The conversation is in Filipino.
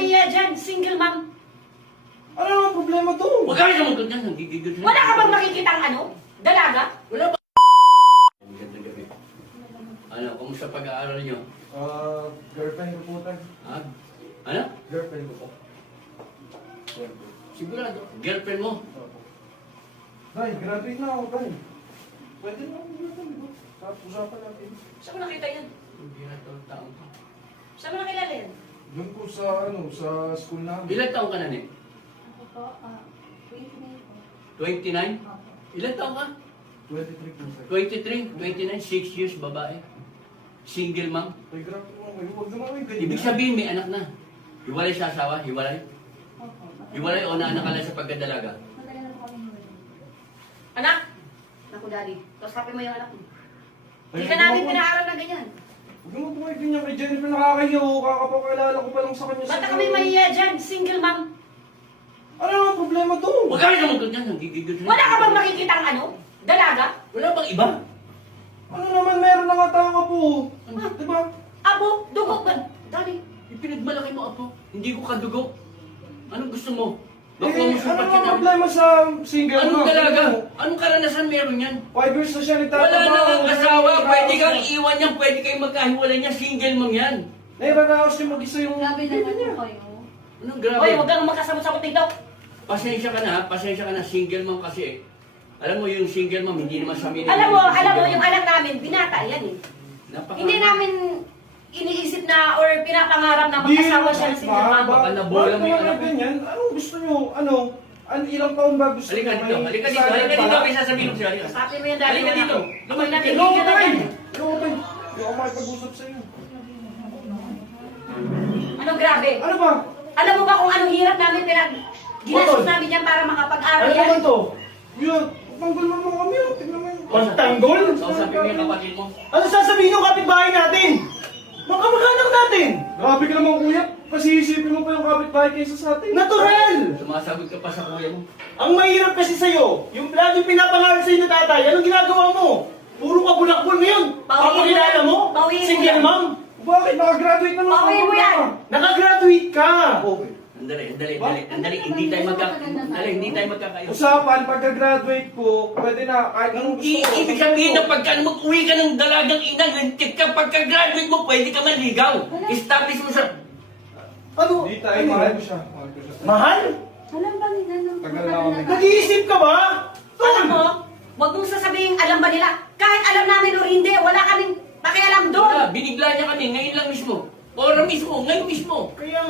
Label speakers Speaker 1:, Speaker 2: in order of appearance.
Speaker 1: mahiya dyan, single mom.
Speaker 2: Ano naman problema to?
Speaker 3: Huwag ka rin naman ganyan, nanggigigil rin.
Speaker 1: Wala ka bang makikitang ano? Dalaga?
Speaker 3: Wala ba? Magandang gabi. Ano, kumusta pag-aaral nyo?
Speaker 2: Girlfriend ko po, tay.
Speaker 3: Ha? Ano?
Speaker 2: Girlfriend ko po.
Speaker 3: Sigurado, girlfriend mo.
Speaker 2: Tay, graduate na ako, tay. Pwede na ako girlfriend, di ba? Tapos usapan natin.
Speaker 1: Saan mo nakita yan?
Speaker 3: Hindi na ito, taon ka.
Speaker 1: Saan mo nakilala yan?
Speaker 2: Doon po sa, sa school namin.
Speaker 3: Ilan taon ka na, Nek?
Speaker 4: Ako po, 29 po.
Speaker 3: 29?
Speaker 4: Opo.
Speaker 3: Ilan taon ka?
Speaker 2: 23 po, tay.
Speaker 3: 23, 29, 6 years, babae. Single mom.
Speaker 2: Tay, grabe mo kayo. Huwag naman kayo ganyan.
Speaker 3: Ibig sabihin, may anak na. Hiwalay sa asawa, hiwalay.
Speaker 4: Opo.
Speaker 3: Hiwalay o naanak ka lang sa pagkadalaga.
Speaker 4: Matagal na po kami hiwalay.
Speaker 1: Anak? Naku, daddy. Kausapin mo yung anak mo.
Speaker 2: Ay,
Speaker 1: Hindi ka namin pinaaral na ganyan.
Speaker 2: Huwag naman po kayo ganyan kay Jennifer. Nakakahiya ko. Kakapakilala ko pa lang sa kanya.
Speaker 1: Ba't kami mahiya dyan, single mom?
Speaker 2: Ano naman problema to?
Speaker 3: Huwag ka rin naman ganyan, nanggigigil rin.
Speaker 1: Wala ka bang makikitang ano? Dalaga?
Speaker 3: Wala bang iba?
Speaker 2: Ano naman, meron na nga tao po. Di ba?
Speaker 1: Abo? Dugo ba? Daddy.
Speaker 3: Ipinagmalaki mo ako. Hindi ko kadugo. Anong gusto mo? Nakuha mo
Speaker 2: Eh,
Speaker 3: sa
Speaker 2: ano naman
Speaker 3: pagkina.
Speaker 2: problema sa single
Speaker 3: Anong
Speaker 2: mom?
Speaker 3: dalaga? Anong karanasan meron yan?
Speaker 2: 5 years na siya nagtatrabaho.
Speaker 3: Wala na kang asawa.
Speaker 2: Nagtatatrabaho
Speaker 3: Pwede kang
Speaker 2: siya.
Speaker 3: iwan yan. Pwede kayong magkahiwalay niya. Single mom yan.
Speaker 2: Nairaraos niya mag-isa yung
Speaker 4: Grabe
Speaker 2: baby
Speaker 4: naman
Speaker 2: niya.
Speaker 4: po kayo.
Speaker 3: Anong grabe?
Speaker 1: Hoy, huwag kang magkasamot-samot dito.
Speaker 3: Pasensya ka na, ha? Pasensya ka na. Single mom kasi. Alam mo yung single mom, hindi naman sa amin.
Speaker 1: Alam mo, yung anak namin, binata yan eh. Hindi namin iniisip na or pinapangarap na mag-asawa siya ng single mom.
Speaker 3: Baka nabola mo yung
Speaker 2: Bakit
Speaker 3: anak mo.
Speaker 2: ganyan? Anong gusto nyo? Ilang taon ba gusto
Speaker 3: Halika
Speaker 2: nyo?
Speaker 3: dito, halika dito, halika dito. May sasabihin ko sa'yo. Halika.
Speaker 1: Kausapin mo yung daddy
Speaker 3: Halika
Speaker 1: mo.
Speaker 3: dito.
Speaker 1: Kung
Speaker 3: Lumapit ka.
Speaker 2: Hello,
Speaker 1: nabibigyan na
Speaker 2: tay!
Speaker 1: yan.
Speaker 2: Hello, tay! Hindi ako makipag-usap sa'yo.
Speaker 1: Anong grabe?
Speaker 2: Ano ba?
Speaker 1: Alam mo ba kung anong hirap namin ginastos namin yan para makapag-aral
Speaker 2: Ano
Speaker 1: yan?
Speaker 2: naman to? Yan, tanggol mo naman kami. Tignan mo yun.
Speaker 5: Pagtanggol?
Speaker 3: Kausapin mo yung kapatid mo.
Speaker 5: Ano sasabihin ng kapitbahay natin? Mga kamag-anak natin!
Speaker 2: Grabe ka naman, kuya. Pasiisipin mo pa yung kapitbahay kaysa sa atin.
Speaker 5: Natural!
Speaker 3: Sumasagot ka pa sa kuya mo.
Speaker 5: Ang mahirap kasi sa'yo, yung laging pinapangaral sa'yo na tatay, anong ginagawa mo? Puro ka bulakbol ngayon. Papakilala mo?
Speaker 1: Bawiin mo
Speaker 5: Single
Speaker 1: yan.
Speaker 5: mom?
Speaker 2: Bakit? Nakagraduate na naman.
Speaker 1: Bawiin mo yan.
Speaker 5: Nakagraduate ka!
Speaker 2: Okay.
Speaker 3: Andali, hindi tayo magkakayo.
Speaker 2: Usapan, pagka-graduate ko, pwede na kahit anong gusto ko.
Speaker 3: Ibig sabihin na pagka mag-uwi ka ng dalagang ina, pagka-graduate mo, pwede ka manligaw. Establish mo sa...
Speaker 5: Ano?
Speaker 2: Hindi tayo, mahal ko siya. Mahal ko siya.
Speaker 5: Mahal?
Speaker 4: Alam ba nila nang
Speaker 2: Tagal na kami.
Speaker 5: Nag-iisip ka ba?
Speaker 1: Alam mo, huwag mong sasabihin alam ba nila. Kahit alam namin o hindi, wala kaming pakialam doon.
Speaker 3: Binigla niya kami, ngayon lang mismo. Ora mismo, ngayon mismo.
Speaker 5: Kaya